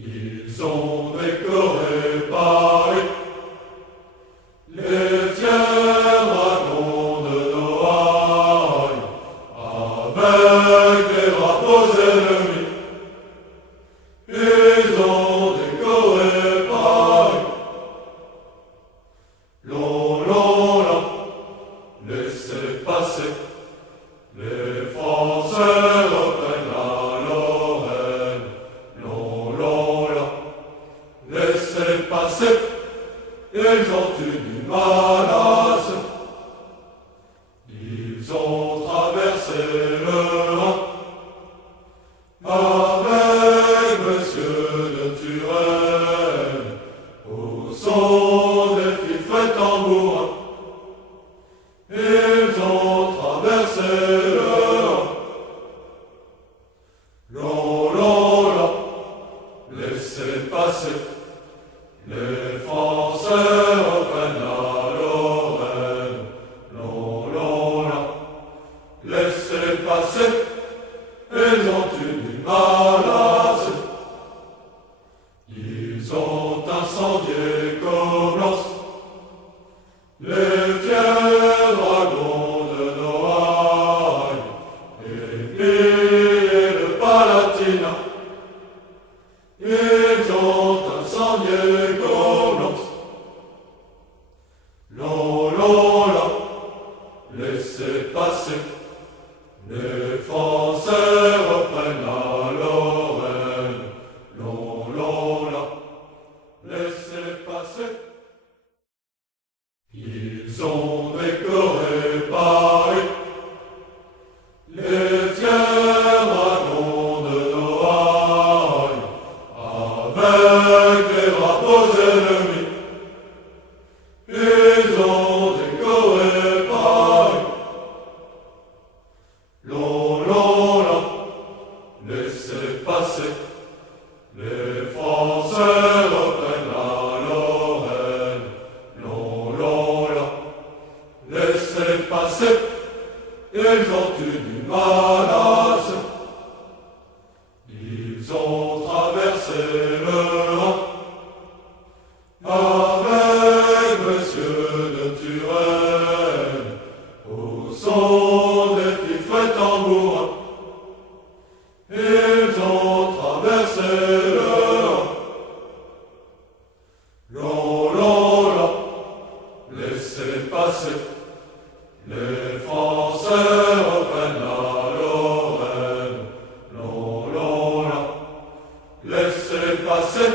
Ils ont décoré Paris, les fiers dragons de Noailles, avec les drapeaux ennemis. Ils ont décoré Paris. Long, long, long, laissez passer. Les Français reprennent la Lorraine. Long, long, long, laissez passer. Ils ont une menace. Ils ont traversé le Rhin avec Monsieur de Turenne au son des fifrets tambourins. Ils ont traversé le Rhin. Long, long, long, laissez passer. Les Français reprennent la Lorraine. Long, long, long, laissez passer. Ils ont une menace. Ils ont incendié Coblence, les fiers dragons de Noailles, et pillé le Palatinat. Ils ont incendié Coblence. Long, long, long, laissez passer. Les Français reprennent la Lorraine. Long, long, long, laissez passer. Ils ont décoré Paris, les fiers dragons de Noailles, avec les drapeaux ennemis. Ils ont décoré Paris. Long, long, long, laissez passer. Les Français reprennent la Lorraine. Long, long, long, laissez passer. Ils ont une menace. Ils ont traversé le Rhin avec Monsieur de Turenne au son des fifrets tambourins. Ils ont traversé le Rhin. Long, long, long, laissez passer. Les Français reprennent la Lorraine. Long, long, long, laissez passer.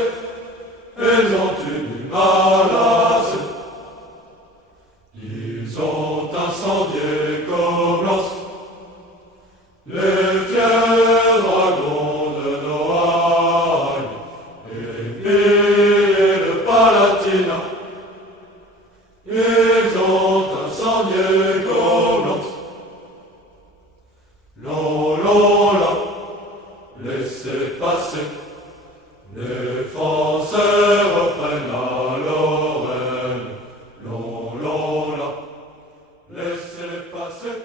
Ils ont une menace. Ils ont incendié Coblence, les fiers dragons de Noailles, et pillé le Palatinat. Ils ont incendié Coblence. Long, long, long, laissez passer. Les Français reprennent la Lorraine. Long, long, long, laissez passer.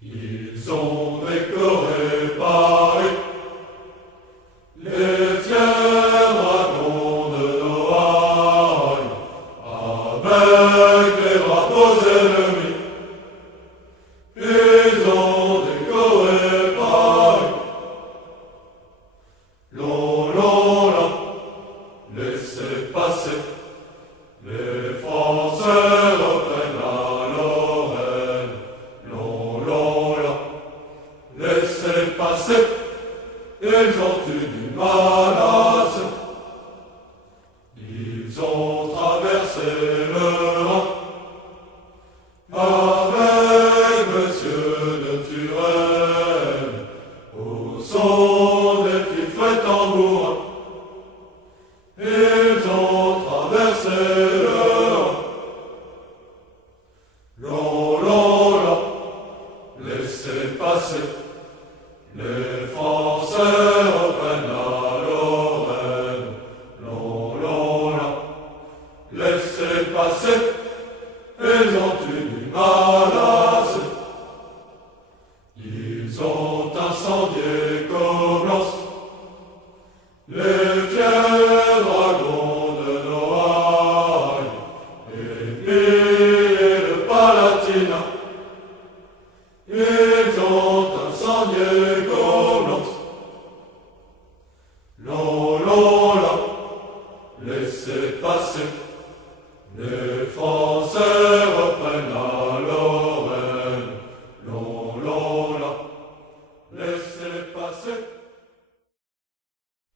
Ils ont décoré Paris, les fiers dragons de Noailles, avec les drapeaux ennemis. Ils ont décoré Paris. Long, long, long, laissez passer. Les Français reprennent la Lorraine. Long, long, long, laissez passer. Ils ont une menace. Ils ont traversé le Rhin avec Monsieur de Turenne au son des fifrets tambourins. Ils ont traversé le Rhin. Long, long, long, laissez passer. Les Français reprennent la Lorraine. Long, long, long, Les fiers dragons de Noailles et le Palatinat, ils ont incendié Coblence. Lola, laissez passer, les Français reprennent la Lorraine. Lola, laissez passer.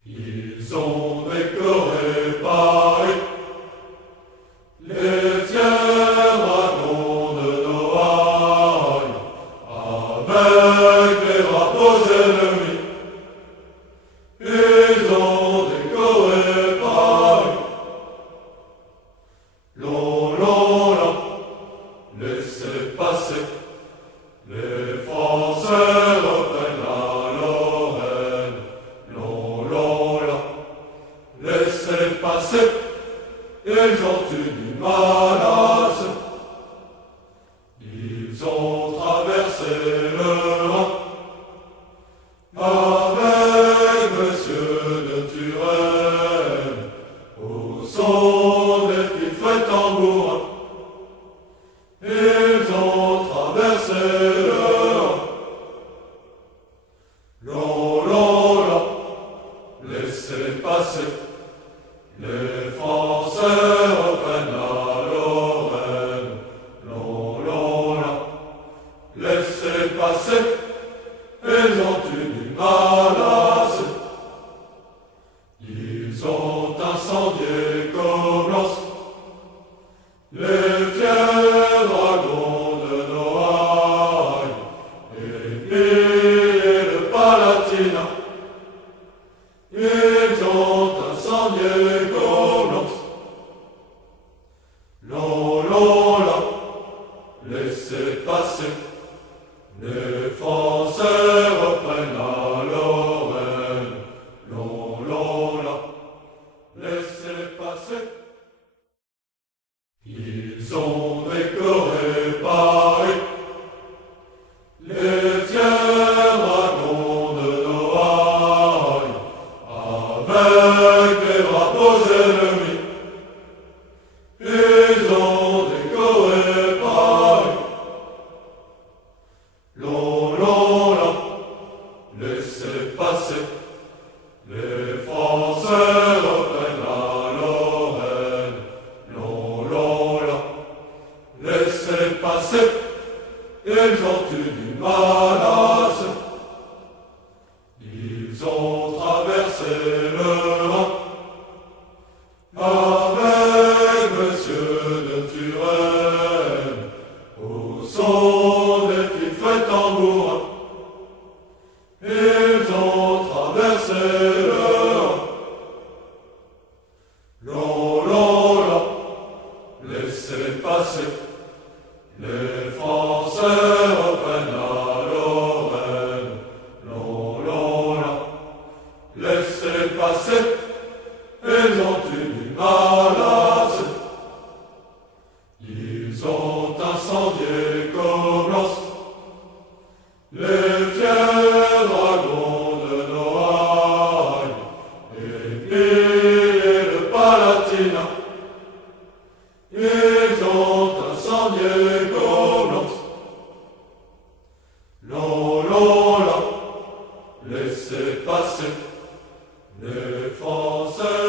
Ils ont décoré Paris, les fiers dragons de Noailles, avec les drapeaux ennemis. Ils ont décoré Paris. Lola, laissez passer, les Français reprennent la Lorraine. Lola, laissez passer, ils ont une menace. Ils ont traversé le Rhin avec Monsieur de Turenne, au son des fifrets tambourins. Ils ont traversé le Rhin. Lola, laissez passer, les Français reprennent la Lorraine. Lola, laissez passer, ils ont une menace. Ils ont incendié Coblence, les fiers dragons de Noailles et le Palatinat. Ils ont incendié Coblence. Lola, laissez passer, les Français reprennent la Lorraine. Lola, laissez passer. Ils ont décoré Paris, les fiers dragons de Noailles, avec les drapeaux ennemis. Ils ont décoré Paris. Lola, laissez passer, les Français reprennent la Lorraine. Lola, laissez passer, ils ont une menace. Ils ont traversé le Rhin avec Monsieur de Turenne, au son des fifrets tambourins. Ils ont traversé le Rhin. Lola, laissez passer, les Français reprennent la Lorraine. Lola, laissez passer, ils ont une menace. Ils ont incendié Coblence, les fiers dragons de Noailles et le Palatinat. Ils ont incendié Coblence. Lola, laissez passer, les Français